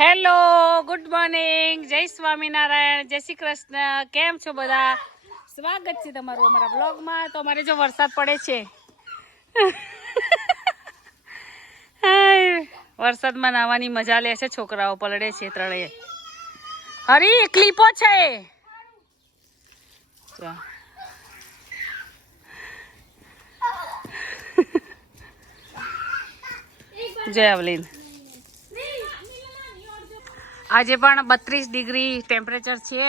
Hello, good morning, જય સ્વામિનારાયણ, જય શ્રી કૃષ્ણ. કેમ છો બધા? સ્વાગત છે તમારું અમારા બ્લોગમાં. તો અમારે જો વરસાદ પડે છે. વરસાદમાં નાહવાની મજા લે છે છોકરાઓ, પલળે છે ત્રણેય. હરી ક્લિપો છે. જય અવલીન. આજે પણ 32 ડિગ્રી ટેમ્પરેચર છે.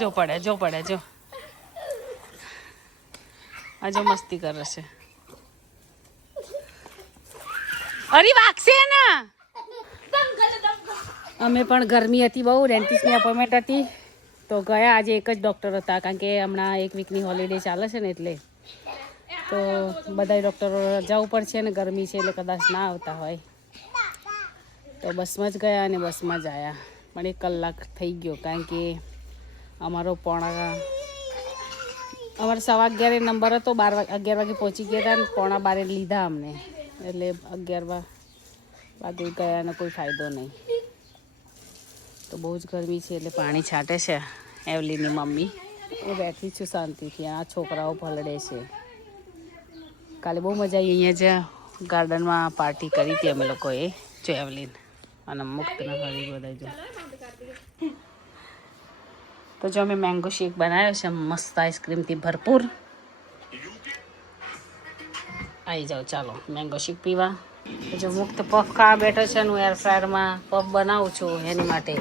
જો પડે જો આજે મસ્તી કરે છે. અરે વાગશે ને. અમે પણ ગરમી હતી બહુ, ડેન્ટિસ્ટની અપોઇન્ટમેન્ટ હતી તો ગયા. આજે એક જ ડૉક્ટર હતા કારણ કે હમણાં 1 વીકની હોલિડે ચાલે છે ને, એટલે તો બધા ડૉક્ટરો જવું પડશે ને, ગરમી છે એટલે કદાચ ના આવતા હોય. તો બસમાં જ ગયા અને બસમાં જ આવ્યા. પણ 1 કલાક થઈ ગયો કારણ કે અમારો 11:15 નંબર હતો. 11 વાગે પહોંચી ગયા હતા ને 11:15 લીધા અમને, એટલે 11 વાગે ગયા ને કોઈ ફાયદો નહીં. તો બહુ જ ગરમી છે એટલે પાણી છાંટે છે એવલીની મમ્મી. હું બેઠી છું શાંતિથી. આ છોકરાઓ પલળે છે. કાલે બહુ મજા આવી. અહીંયા જ ગાર્ડનમાં પાર્ટી કરી હતી અમે લોકોએ. જો એવલીન અને મુક્તના હરી બધા જો. તો જો અમે મેંગો શેક બનાવ્યો છે મસ્ત આઈસ્ક્રીમથી ભરપૂર. આવી જાઓ ચાલો મેંગો શેક પીવા. જો મુક્ત પફ ખાવા બેઠો છે. હું એર ફ્રાયરમાં પફ બનાવું છું એની માટે.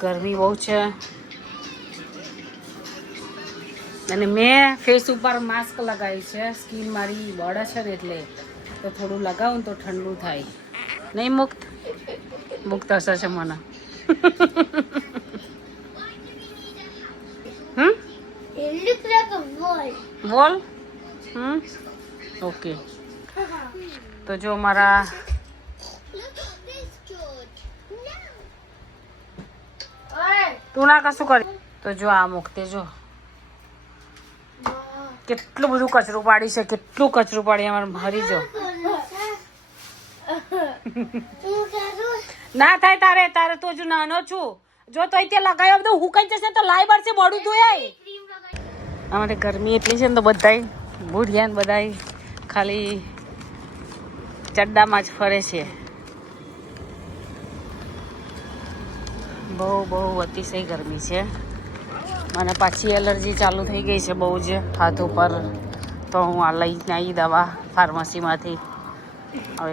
ગરમી બહુ છે અને મેં ફેસ ઉપર માસ્ક લગાવ્યું છે. સ્કિન મારી બળે છે ને એટલે તો થોડું લગાવું ને તો ઠંડુ થાય. નહીં મુક્ત અસર છે મને. બોલ. ઓકે. તો જો મારા તું ના કશું કરી. તો જો આ મુક્તે જો કેટલું બધું કચરું પાડી છે. કેટલું કચરું પાડી અમારે હરી જો. ના થાય તારે તો હજુ નાનો છું. જો તો ત્યાં લગાવ્યો બધું હુકાઈ જશે તો લાઈ બળશે મોડું ધોય. અમારે ગરમી એટલી છે ને તો બધાય બુઢિયા ને બધાય ખાલી ચડ્ડામાં જ ફરે છે. બહુ અતિશય ગરમી છે. મને પાછી એલર્જી ચાલુ થઈ ગઈ છે બહુ જ હાથ ઉપર. તો હું આ લઈને આવી દવા ફાર્મસીમાંથી. હવે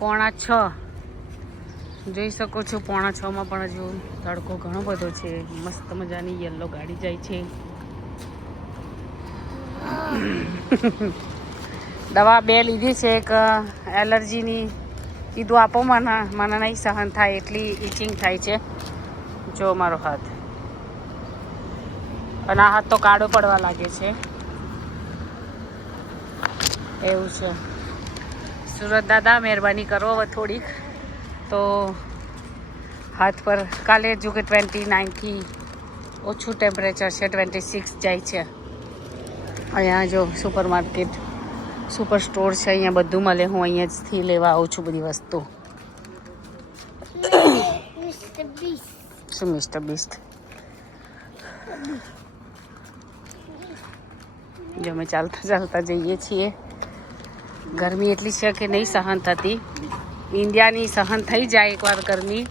5:45 જોઈ શકો છો. 5:45 પણ હજુ તડકો ઘણો બધો છે. મસ્ત મજાની યલો ગાડી જાય છે. દવા 2 લીધી છે. એક એલર્જીની કીધું આપો, મને નહીં સહન થાય એટલી ઇચિંગ થાય છે. જો મારો હાથ, અને આ હાથ તો કાળો પડવા લાગે છે. એવું છે. સુરત દાદા મહેરબાની કરો હવે થોડીક. તો હાથ પર કાલે જો કે 29થી ઓછું ટેમ્પરેચર છે. 26 જાય છે. અહીંયા જો સુપર માર્કેટ, સુપર સ્ટોર છે. અહીંયા બધું મળે. હું અહીંયાથી લેવા આવું છું બધી વસ્તુ. શું મિસ્ટર બીસ્ટ? જો અમે ચાલતા જઈએ છીએ. ગરમી એટલી છે કે નહીં સહન થતી. ઇન્ડિયાની સહન થઈ જાય એકવાર ગરમી,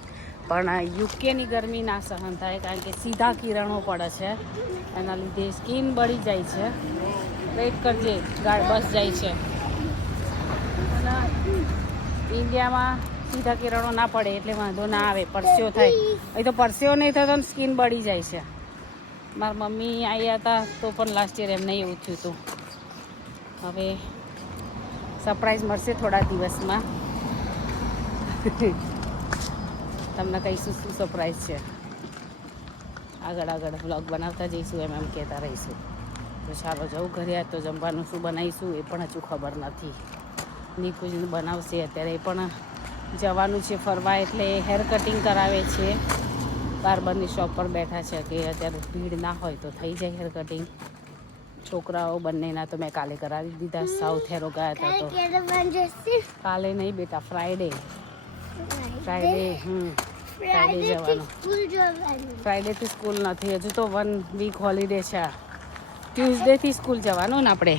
પણ યુકેની ગરમી ના સહન થાય કારણ કે સીધા કિરણો પડે છે. એના લીધે સ્કિન બળી જાય છે. વેઇટ કરજે, બસ જાય છે. ઇન્ડિયામાં સીધા કિરણો ના પડે એટલે વાંધો ના આવે. પરસ્યો થાય. અહીં તો પરસ્યો નહીં થતો ને સ્કિન બળી જાય છે. મારા મમ્મી આવ્યા હતા તો પણ લાસ્ટ યર એમને એવું થયું હતું. હવે સરપ્રાઈઝ મળશે થોડા દિવસમાં. તમને કહીશું શું સરપ્રાઈઝ છે. આગળ વ્લોગ બનાવતા જઈશું, એમ કહેતા રહીશું. તો ચાલો જવું ઘરે. તો જમવાનું શું બનાવીશું એ પણ હજુ ખબર નથી. નિકુંજ બનાવશે. અત્યારે એ પણ જવાનું છે ફરવા, એટલે હેર કટિંગ કરાવે છે. બાર્બરની શોપ પર બેઠા છે કે અત્યારે ભીડ ના હોય તો થઈ જાય હેર કટિંગ. છોકરાઓ બંનેના તો મેં કાલે કરાવી દીધા. સાઉથ હેરો ગયા હતા તો કાલે નહીં બેટા, ફ્રાઈડે ફ્રાઈડે જવાનું. ફ્રાઈડેથી સ્કૂલ નથી, હજુ તો 1 વીક હોલિડે છે. ટ્યુઝડેથી સ્કૂલ જવાનું ને આપણે.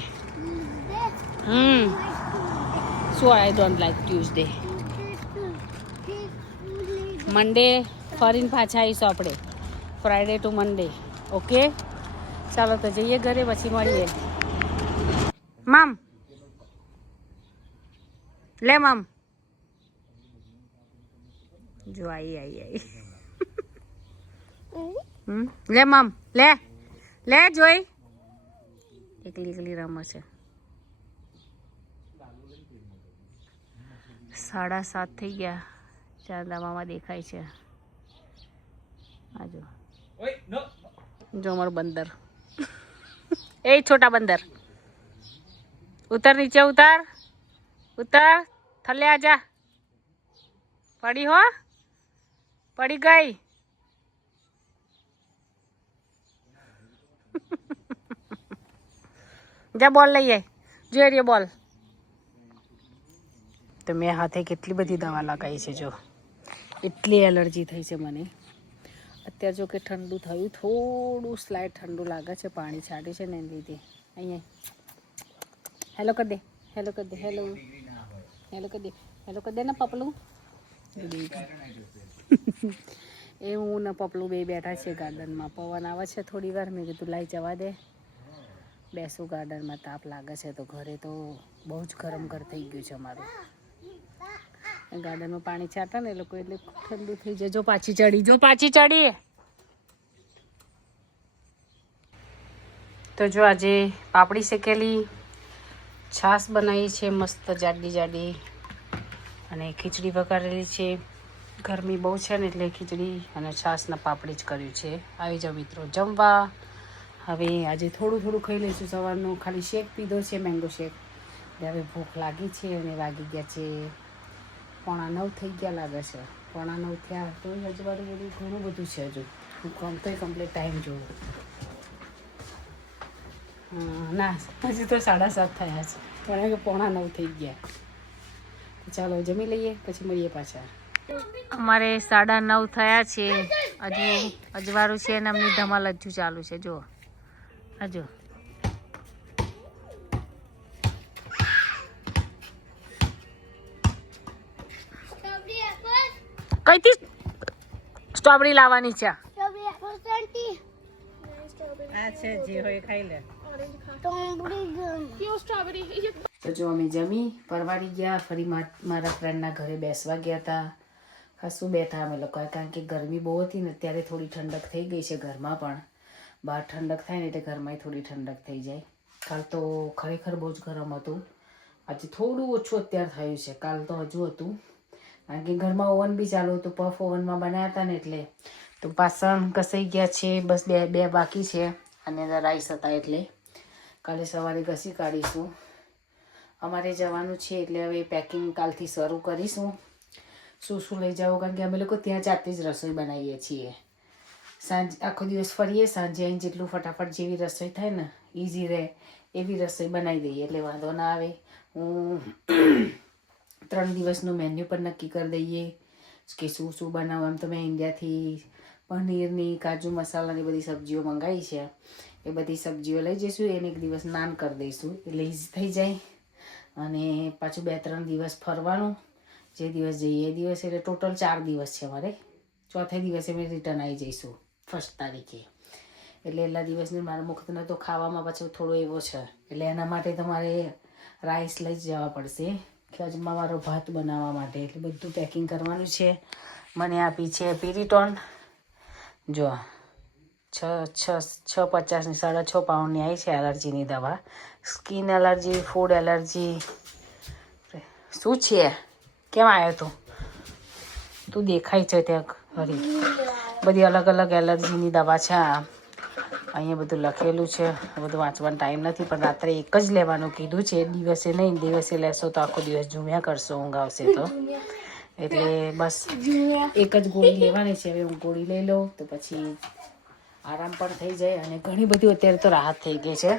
શું આઈ ડોન્ટ લાઈક ટ્યુઝડે. મંડે ફરીને પાછા આવીશું આપણે, ફ્રાઈડે ટુ મંડે. ઓકે, ચાલો તો જઈએ ઘરે, પછી મળીએ. મામ લે, મામ જો આવી લે મામ, લે લે જોઈ, એકલી રમે છે. 7:30 થઈ ગયા. ચાંદા મામા દેખાય છે. આ જો અમારું બંદર. એ છોટા બંદર, ઉતર નીચે, ઉતર થલે આજા. પડી હો, પડી ગઈ. જા બોલ લઈએ, જોઈ રહ્યો બોલ. તો મેં હાથે કેટલી બધી દવા લગાવી છે. જો એટલી એલર્જી થઈ છે મને. અત્યારે જો કે ઠંડુ થયું, થોડું સ્લાઇડ ઠંડુ લાગે છે. પાણી છાંટ્યું છે ને એને લીધે. અહીંયા હેલો કરી દે, હેલો કરી દે, હેલો કરી દે, હેલો કરી દે ને પપલું. એ હું ને પપલું બે બેઠા છે ગાર્ડનમાં. પવન આવે છે થોડી વાર. મેં કીધું લાઈ જવા દે, બેસું ગાર્ડનમાં. તાપ લાગે છે તો ઘરે તો બહુ જ ગરમ થઈ ગયું છે અમારું. ગાર્ડનમાં પાણી છાંટા ને એ લોકો એટલે ઠંડુ થઈ જાય. જો પાછી ચડી. તો જો આજે પાપડી શેકેલી, છાશ બનાવી છે મસ્ત જાડી, અને ખીચડી વઘારેલી છે. ગરમી બહુ છે ને એટલે ખીચડી અને છાશના પાપડી જ કર્યું છે. આવી જાઓ મિત્રો જમવા. હવે આજે થોડું ખાઈ લઈશું. સવારનું ખાલી શેક પીધો છે, મેંગો શેક. હવે ભૂખ લાગી છે અને વાગી ગયા છે 9:15 થઈ ગયા લાગે છે. 9:15 થયા તો અજવાળું બધું ઘણું બધું છે હજુ. હું તોય કમ્પ્લીટ ટાઈમ જોઉં. ના, હજુ તો 7:30 થયા છે, કારણ કે 9:15 થઈ ગયા. ચાલો જમી લઈએ, પછી મળીએ પાછા. અમારે 9:30 થયા છે. હજુ અજવાળું છે ને એમની ધમાલ હજુ ચાલુ છે. જો હજુ કઈથી સ્ટ્રોબેરી લાવવાની છે? આ છે જે હોય ખાઈ લે. તો જો અમે જમી પરવારી ગયા. ફરી મારા ફ્રેન્ડના ઘરે બેસવા ગયા હતા. ખાસું બેઠા અમે લોકો, કારણ કે ગરમી બહુ હતી ને. અત્યારે થોડી ઠંડક થઈ ગઈ છે ઘરમાં, પણ બહાર ઠંડક થાય ને એટલે ઘરમાં થોડી ઠંડક થઈ જાય. કાલ તો ખરેખર બહુ જ ગરમ હતું. આજે થોડું ઓછું અત્યારે થયું છે. કાલ તો હજુ હતું, કારણ કે ઘરમાં ઓવન બી ચાલુ હતું. પફ ઓવનમાં બનાવ્યા હતા ને એટલે. તો પાસણ ઘસાઈ ગયા છે, બસ બે બાકી છે. અને રાઈસ હતા એટલે કાલે સવારે ઘસી કાઢીશું. અમારે જવાનું છે એટલે હવે પેકિંગ કાલથી શરૂ કરીશું. શું લઈ જાઓ, કારણ કે અમે લોકો ત્યાં જાતે જ રસોઈ બનાવીએ છીએ. આખો દિવસ ફરીએ, સાંજે આવીને જેટલું ફટાફટ જેવી રસોઈ થાય ને, ઇઝી રહે એવી રસોઈ બનાવી દઈએ એટલે વાંધો ના આવે. હું 3 દિવસનું મેન્યુ પણ નક્કી કરી દઈએ કે શું બનાવવું. એમ તો મેં ઇન્ડિયાથી પનીરની, કાજુ મસાલાની બધી સબ્જીઓ મંગાવી છે. એ બધી સબ્જીઓ લઈ જઈશું. એને એક દિવસ નાન કરી દઈશું એટલે ઇઝી થઈ જાય. અને પાછું 2-3 દિવસ ફરવાનું. જે દિવસ જઈએ એ દિવસ, એટલે ટોટલ 4 દિવસ છે અમારે. ચોથે દિવસે અમે રિટર્ન આવી જઈશું 1 તારીખે. એટલે એટલા દિવસની મારા મુખ્યત્વે તો ખાવામાં પાછો થોડો એવો છે, એટલે એના માટે તમારે રાઈસ લઈ જ જવા પડશે ખજમાં મારો ભાત બનાવવા માટે. એટલે બધું પેકિંગ કરવાનું છે. મને આપી છે પેરિટોન. જો 650ની 6.5 પાઉન્ડની આવી છે એલર્જીની દવા. Skin allergy, food allergy. શું છે? કેમ આવ્યો તું દેખાય છે ત્યાં ફરી? બધી અલગ અલગ એલર્જીની દવા છે. અહીંયા બધું લખેલું છે. બધું વાંચવાનો ટાઈમ નથી, પણ રાત્રે એક જ લેવાનું કીધું છે. દિવસે નહીં, દિવસે લેશો તો આખો દિવસ ઝૂમ્યા કરશો, ઊંઘ આવશે તો. એટલે બસ એક જ ગોળી લેવાની છે. હવે હું ગોળી લઈ લઉં તો પછી આરામ પણ થઈ જાય અને ઘણી બધી અત્યારે તો રાહત થઈ ગઈ છે.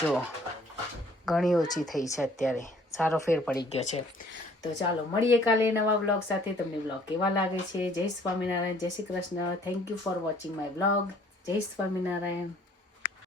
જો ઘણી ઓછી થઈ છે અત્યારે, સારો ફેર પડી ગયો છે. તો ચાલો મળીએ કાલે નવા વ્લોગ સાથે. તમને વ્લોગ કેવા લાગે છે? જય સ્વામિનારાયણ, જય Shri Krishna. Thank you for watching my vlog. જય સ્વામિનારાયણ.